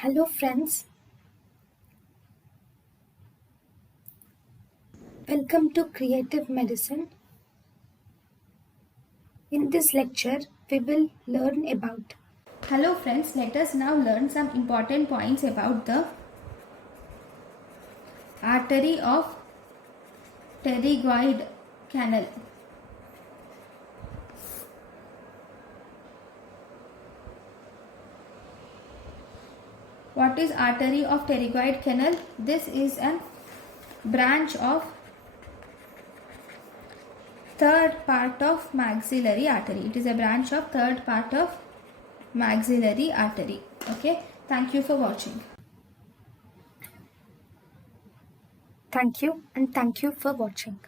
Hello friends, welcome to Creative Medicine. In this lecture, we will learn about. Hello friends, let us now learn some important points about the artery of pterygoid canal. What is artery of pterygoid canal? This is a branch of third part of maxillary artery. It is a branch of third part of maxillary artery. Okay, thank you for watching. Thank you and thank you for watching.